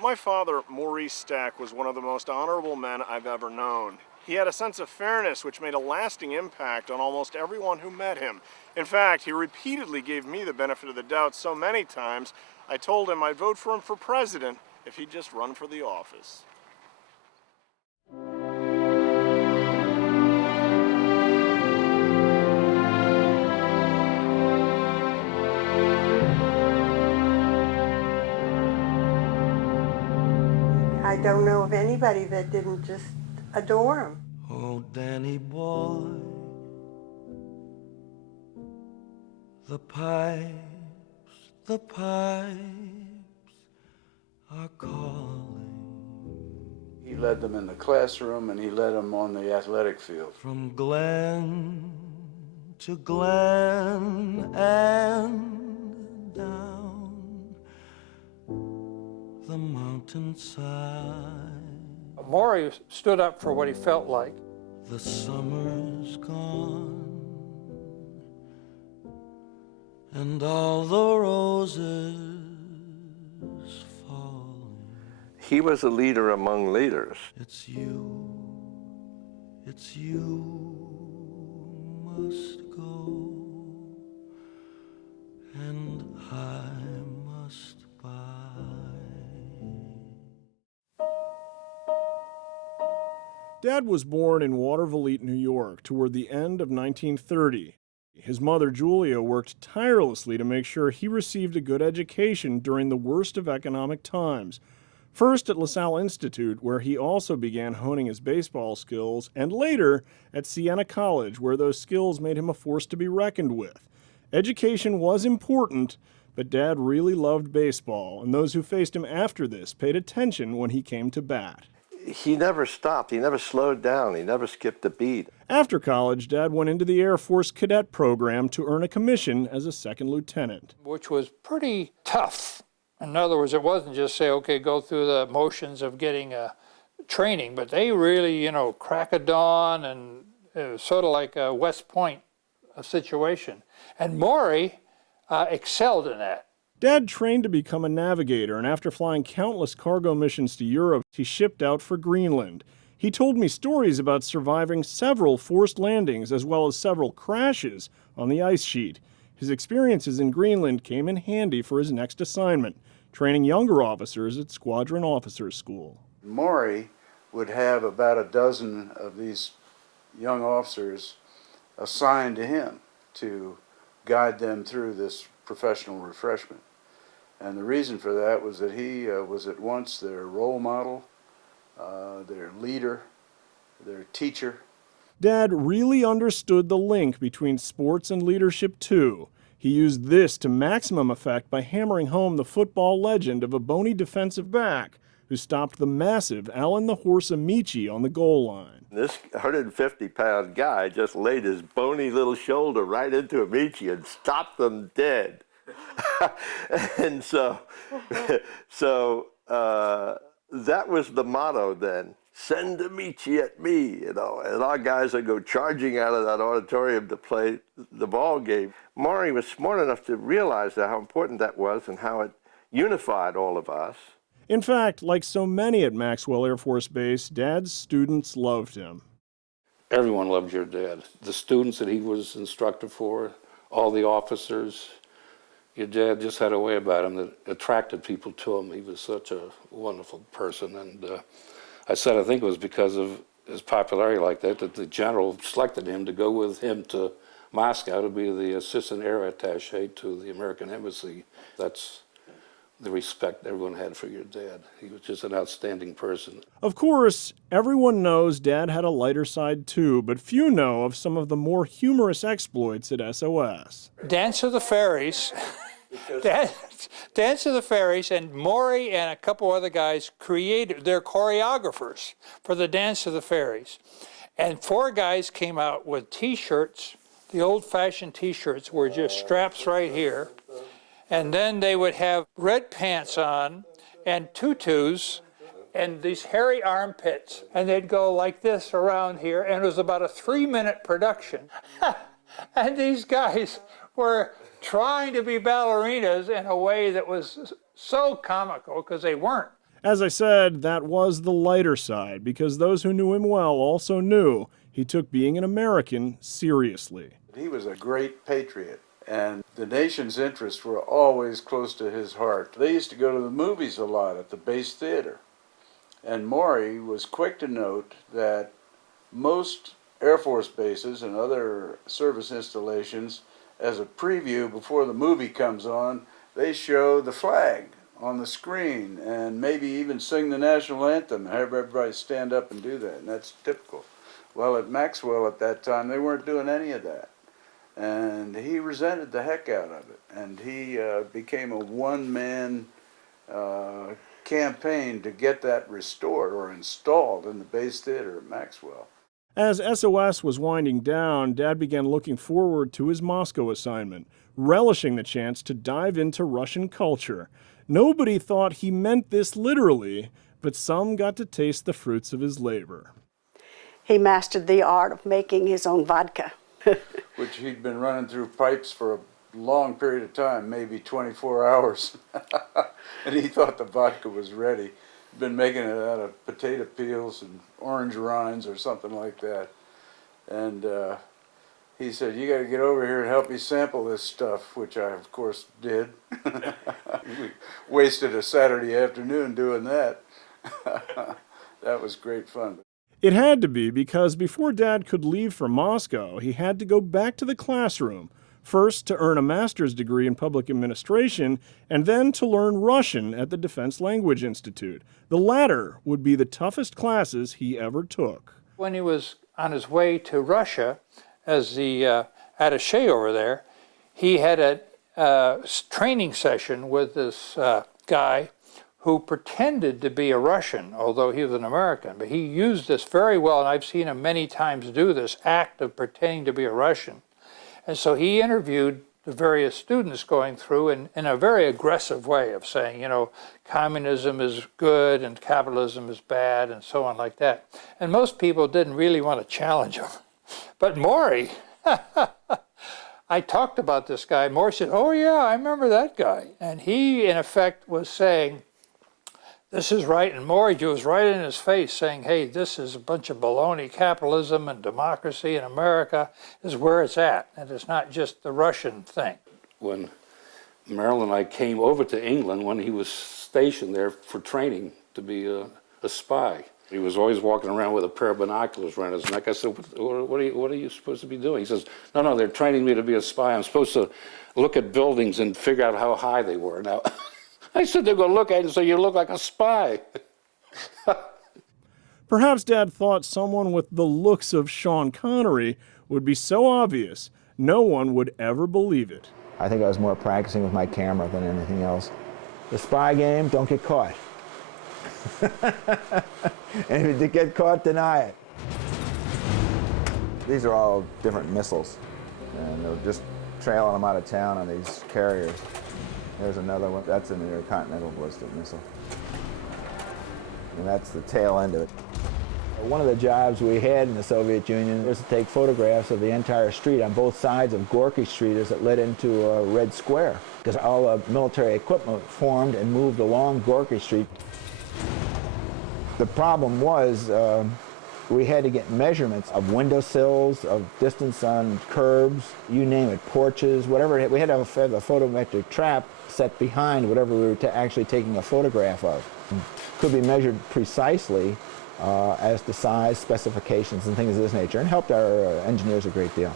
My father, Maurice Stack, was one of the most honorable men I've ever known. He had a sense of fairness which made a lasting impact on almost everyone who met him. In fact, he repeatedly gave me the benefit of the doubt so many times, I told him I'd vote for him for president if he'd just run for the office. I don't know of anybody that didn't just adore him. Oh, Danny boy, the pipes are calling. He led them in the classroom and he led them on the athletic field. From glen to glen and down the mountainside. Maury stood up for what he felt like. The summer's gone and all the roses falling. He was a leader among leaders. It's you must go, and I must buy. Dad was born in Watervliet, New York, toward the end of 1930. His mother, Julia, worked tirelessly to make sure he received a good education during the worst of economic times. First at LaSalle Institute, where he also began honing his baseball skills, and later at Siena College, where those skills made him a force to be reckoned with. Education was important, but Dad really loved baseball, and those who faced him after this paid attention when he came to bat. He never stopped. He never slowed down. He never skipped a beat. After college, Dad went into the Air Force cadet program to earn a commission as a second lieutenant. Which was pretty tough. In other words, it wasn't just say, okay, go through the motions of getting training, but they really, crack of dawn, and it was sort of like a West Point situation. And Maury excelled in that. Dad trained to become a navigator, and after flying countless cargo missions to Europe, he shipped out for Greenland. He told me stories about surviving several forced landings as well as several crashes on the ice sheet. His experiences in Greenland came in handy for his next assignment, training younger officers at Squadron Officers School. Maury would have about a dozen of these young officers assigned to him to guide them through this professional refreshment. And the reason for that was that he was at once their role model, their leader, their teacher. Dad really understood the link between sports and leadership, too. He used this to maximum effect by hammering home the football legend of a bony defensive back who stopped the massive Alan the Horse Amici on the goal line. This 150-pound guy just laid his bony little shoulder right into Amici and stopped them dead. And so that was the motto then. Send Amici at me, and our guys would go charging out of that auditorium to play the ball game. Maury was smart enough to realize how important that was and how it unified all of us. In fact, like so many at Maxwell Air Force Base, Dad's students loved him. Everyone loved your dad. The students that he was instructor for, all the officers. Your dad just had a way about him that attracted people to him. He was such a wonderful person, and I think it was because of his popularity like that the general selected him to go with him to Moscow to be the assistant air attaché to the American embassy. That's the respect everyone had for your dad. He was just an outstanding person. Of course, everyone knows Dad had a lighter side too, but few know of some of the more humorous exploits at SOS. Dance of the Fairies. Dance of the Fairies, and Maury and a couple other guys created, their choreographers for the Dance of the Fairies. And 4 guys came out with T-shirts. The old-fashioned T-shirts were just straps right here. And then they would have red pants on and tutus and these hairy armpits. And they'd go like this around here, and it was about a 3-minute production. And these guys were trying to be ballerinas in a way that was so comical, because they weren't. As I said, that was the lighter side, because those who knew him well also knew he took being an American seriously. He was a great patriot, and the nation's interests were always close to his heart. They used to go to the movies a lot at the Base Theater, and Maury was quick to note that most Air Force bases and other service installations, as a preview before the movie comes on, they show the flag on the screen and maybe even sing the national anthem and have everybody stand up and do that, and that's typical. Well, at Maxwell at that time, they weren't doing any of that, and he resented the heck out of it, and he became a one-man campaign to get that restored or installed in the Base Theater at Maxwell. As SOS was winding down, Dad began looking forward to his Moscow assignment, relishing the chance to dive into Russian culture. Nobody thought he meant this literally, but some got to taste the fruits of his labor. He mastered the art of making his own vodka. Which he'd been running through pipes for a long period of time, maybe 24 hours. And he thought the vodka was ready. He'd been making it out of potato peels and orange rinds or something like that. And he said, "You got to get over here and help me sample this stuff," which I, of course, did. We wasted a Saturday afternoon doing that. That was great fun. It had to be, because before Dad could leave for Moscow, he had to go back to the classroom, first to earn a master's degree in public administration, and then to learn Russian at the Defense Language Institute. The latter would be the toughest classes he ever took. When he was on his way to Russia as the attaché over there, he had a training session with this guy who pretended to be a Russian, although he was an American. But he used this very well, and I've seen him many times do this act of pretending to be a Russian. And so he interviewed the various students going through in a very aggressive way of saying, you know, communism is good and capitalism is bad and so on like that. And most people didn't really want to challenge him. But Maury, I talked about this guy. Maury said, "Oh yeah, I remember that guy." And he, in effect, was saying, "This is right," and Maury was right in his face saying, "Hey, this is a bunch of baloney. Capitalism and democracy in America is where it's at, and it's not just the Russian thing." When Merrill and I came over to England, when he was stationed there for training to be a spy, he was always walking around with a pair of binoculars around his neck. I said, what are you supposed to be doing? He says, no, they're training me to be a spy. I'm supposed to look at buildings and figure out how high they were. Now, I said, they're going to look at it and say, "You look like a spy." Perhaps Dad thought someone with the looks of Sean Connery would be so obvious, no one would ever believe it. I think I was more practicing with my camera than anything else. The spy game, don't get caught. And if you get caught, deny it. These are all different missiles, and they're just trailing them out of town on these carriers. There's another one. That's an intercontinental ballistic missile. And that's the tail end of it. One of the jobs we had in the Soviet Union was to take photographs of the entire street on both sides of Gorky Street as it led into a Red Square, because all the military equipment formed and moved along Gorky Street. The problem was we had to get measurements of windowsills, of distance on curbs, you name it, porches, whatever. We had to have a photometric trap set behind whatever we were actually taking a photograph of. Could be measured precisely as to size, specifications, and things of this nature, and helped our engineers a great deal.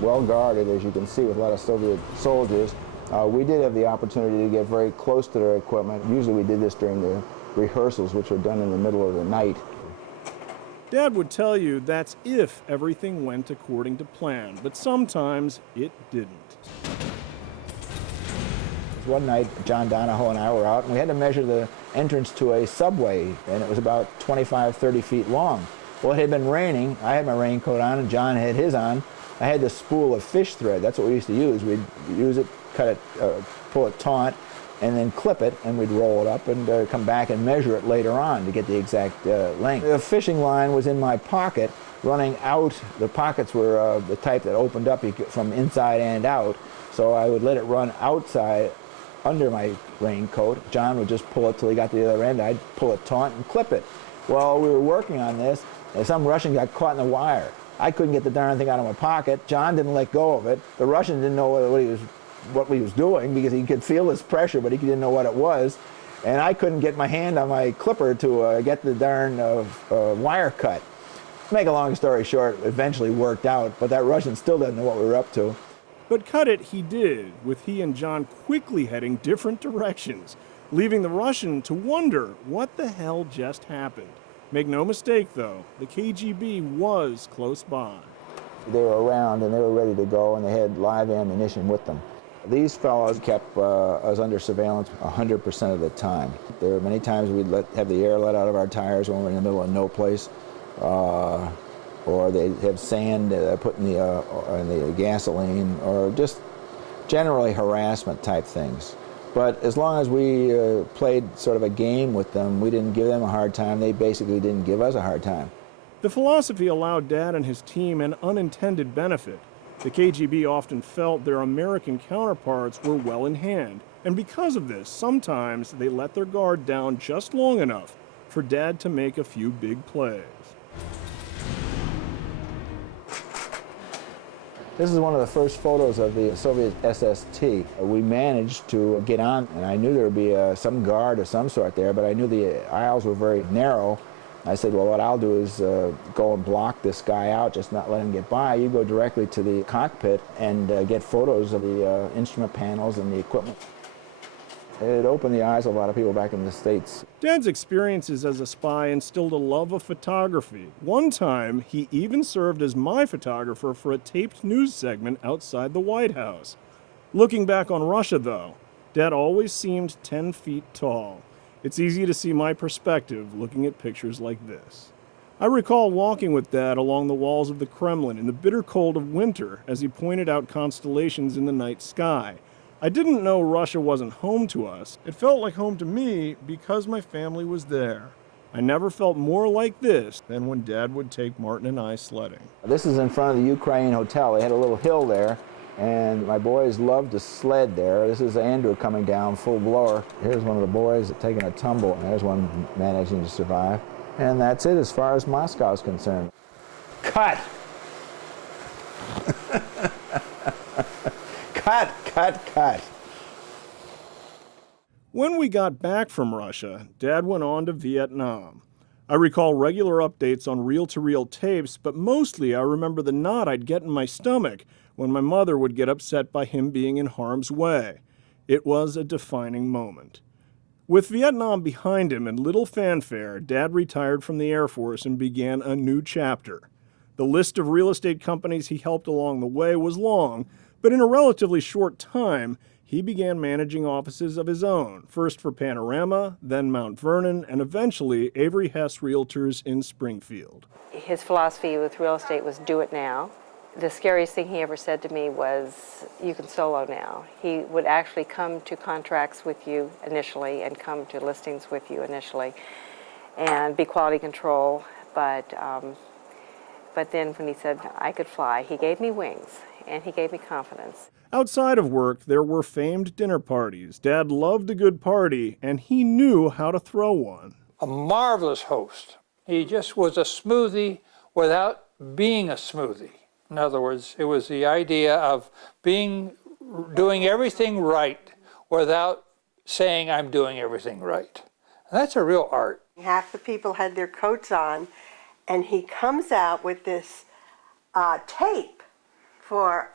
Well guarded, as you can see, with a lot of Soviet soldiers. We did have the opportunity to get very close to their equipment. Usually we did this during the rehearsals, which were done in the middle of the night. Dad would tell you that's if everything went according to plan, but sometimes it didn't. One night, John Donahoe and I were out, and we had to measure the entrance to a subway, and it was about 25, 30 feet long. Well, it had been raining. I had my raincoat on, and John had his on. I had this spool of fish thread. That's what we used to use. We'd use it, cut it, pull it taut, and then clip it, and we'd roll it up and come back and measure it later on to get the exact length. The fishing line was in my pocket, running out. The pockets were the type that opened up from inside and out, so I would let it run outside under my raincoat. John would just pull it till he got to the other end. I'd pull it taut and clip it. While we were working on this, some Russian got caught in the wire. I couldn't get the darn thing out of my pocket. John didn't let go of it. The Russian didn't know what he was doing because he could feel his pressure, but he didn't know what it was. And I couldn't get my hand on my clipper to get the darn wire cut. To make a long story short, it eventually worked out, but that Russian still doesn't know what we were up to. But cut it he did, with he and John quickly heading different directions, leaving the Russian to wonder what the hell just happened. Make no mistake, though, the KGB was close by. They were around and they were ready to go, and they had live ammunition with them. These fellows kept us under surveillance 100% of the time. There were many times we'd have the air let out of our tires when we were in the middle of no place, or they'd have sand put in the gasoline, or just generally harassment type things. But as long as we played sort of a game with them, we didn't give them a hard time. They basically didn't give us a hard time. The philosophy allowed Dad and his team an unintended benefit. The KGB often felt their American counterparts were well in hand, and because of this, sometimes they let their guard down just long enough for Dad to make a few big plays. This is one of the first photos of the Soviet SST. We managed to get on, and I knew there would be some guard of some sort there, but I knew the aisles were very narrow. I said, well, what I'll do is go and block this guy out, just not let him get by. You go directly to the cockpit and get photos of the instrument panels and the equipment. It opened the eyes of a lot of people back in the States. Dad's experiences as a spy instilled a love of photography. One time, he even served as my photographer for a taped news segment outside the White House. Looking back on Russia, though, Dad always seemed 10 feet tall. It's easy to see my perspective looking at pictures like this. I recall walking with Dad along the walls of the Kremlin in the bitter cold of winter as he pointed out constellations in the night sky. I didn't know Russia wasn't home to us. It felt like home to me because my family was there. I never felt more like this than when Dad would take Martin and I sledding. This is in front of the Ukraine Hotel. They had a little hill there, and my boys loved to sled there. This is Andrew coming down full blower. Here's one of the boys taking a tumble, and there's one managing to survive. And that's it as far as Moscow is concerned. Cut! Cut. When we got back from Russia, Dad went on to Vietnam. I recall regular updates on reel-to-reel tapes, but mostly I remember the knot I'd get in my stomach when my mother would get upset by him being in harm's way. It was a defining moment. With Vietnam behind him and little fanfare, Dad retired from the Air Force and began a new chapter. The list of real estate companies he helped along the way was long, but in a relatively short time, he began managing offices of his own, first for Panorama, then Mount Vernon, and eventually Avery Hess Realtors in Springfield. His philosophy with real estate was do it now. The scariest thing he ever said to me was, you can solo now. He would actually come to contracts with you initially and come to listings with you initially and be quality control, but then when he said I could fly, he gave me wings. And he gave me confidence. Outside of work, there were famed dinner parties. Dad loved a good party, and he knew how to throw one. A marvelous host. He just was a smoothie without being a smoothie. In other words, it was the idea of doing everything right without saying I'm doing everything right. And that's a real art. Half the people had their coats on, and he comes out with this tape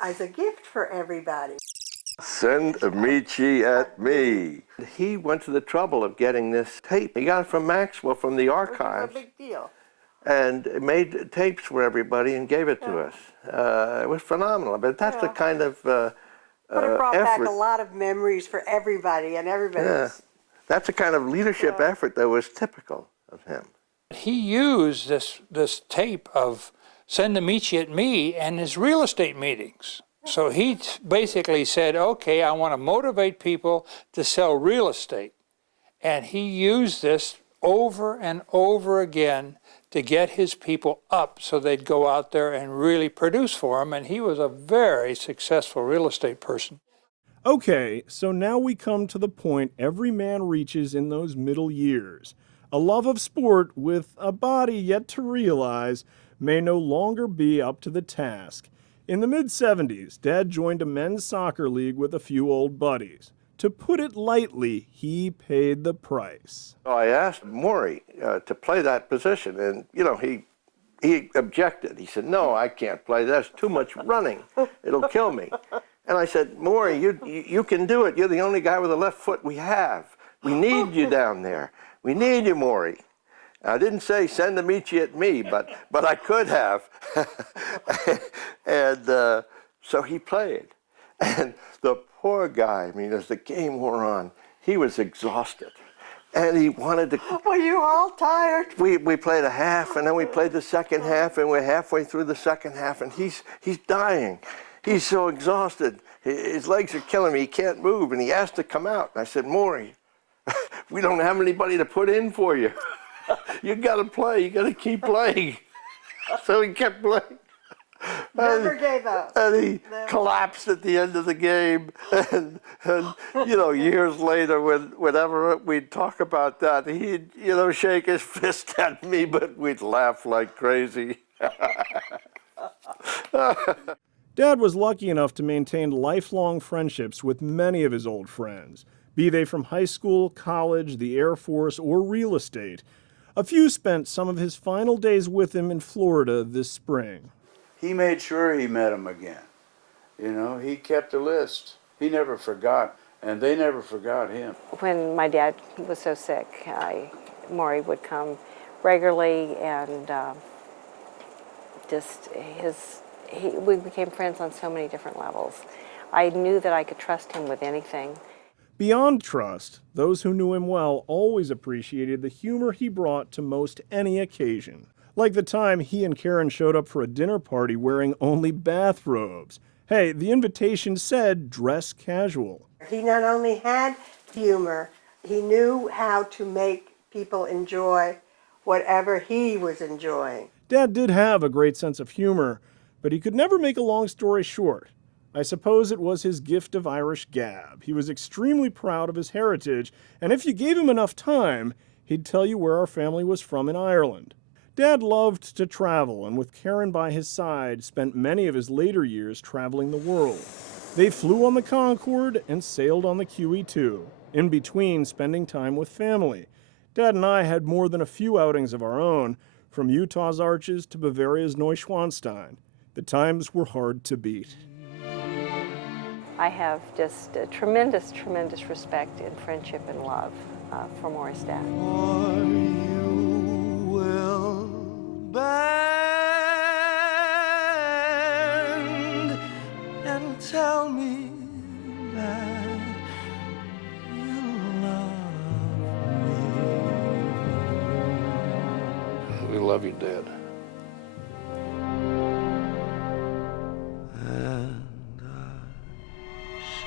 as a gift for everybody. Send Amici at me. He went to the trouble of getting this tape. He got it from Maxwell from the archives. It was a big deal. And made tapes for everybody and gave it to us. It was phenomenal. But that's the kind of But it brought effort. back a lot of memories for everybody, and everybody was... That's the kind of leadership effort that was typical of him. He used this tape of Send Amici at me in his real estate meetings. So he basically said, okay, I want to motivate people to sell real estate. And he used this over and over again to get his people up so they'd go out there and really produce for him. And he was a very successful real estate person. Okay, so now we come to the point every man reaches in those middle years. A love of sport with a body yet to realize may no longer be up to the task. In the mid-70s, Dad joined a men's soccer league with a few old buddies. To put it lightly, he paid the price. So I asked Maury to play that position, and he objected. He said, "No, I can't play. That's too much running. It'll kill me." And I said, "Maury, you can do it. You're the only guy with a left foot we have. We need you down there. We need you, Maury." I didn't say send Amici at me, but I could have. And so he played. And the poor guy, I mean, as the game wore on, he was exhausted. And he wanted to... Well, you were all tired. We played a half, and then we played the second half, and we're halfway through the second half, and he's dying. He's so exhausted. His legs are killing me. He can't move, and he asked to come out. And I said, "Maury, we don't have anybody to put in for you. You got to play. You got to keep playing." So he kept playing. Never gave up. And he collapsed at the end of the game. And years later, whenever we'd talk about that, he'd, shake his fist at me, but we'd laugh like crazy. Dad was lucky enough to maintain lifelong friendships with many of his old friends, be they from high school, college, the Air Force, or real estate. A few spent some of his final days with him in Florida this spring. He made sure he met them again. He kept a list. He never forgot, and they never forgot him. When my dad was so sick, Maury would come regularly, and we became friends on so many different levels. I knew that I could trust him with anything. Beyond trust, those who knew him well always appreciated the humor he brought to most any occasion. Like the time he and Karen showed up for a dinner party wearing only bathrobes. Hey, the invitation said dress casual. He not only had humor, he knew how to make people enjoy whatever he was enjoying. Dad did have a great sense of humor, but he could never make a long story short. I suppose it was his gift of Irish gab. He was extremely proud of his heritage, and if you gave him enough time, he'd tell you where our family was from in Ireland. Dad loved to travel, and with Karen by his side, spent many of his later years traveling the world. They flew on the Concorde and sailed on the QE2, in between spending time with family. Dad and I had more than a few outings of our own, from Utah's Arches to Bavaria's Neuschwanstein. The times were hard to beat. I have just a tremendous, tremendous respect and friendship and love for Maury's dad. For you will bend and tell me that you love me. We love you, Dad. And I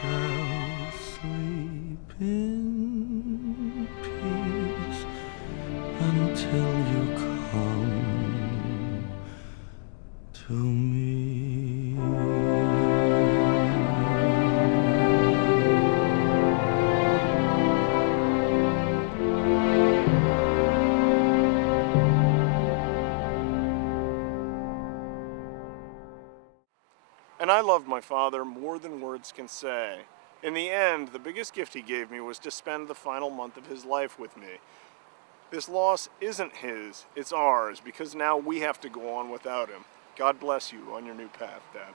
shall sleep in peace until you come to me. And I loved my father more than words can say. In the end, the biggest gift he gave me was to spend the final month of his life with me. This loss isn't his, it's ours, because now we have to go on without him. God bless you on your new path, Dad.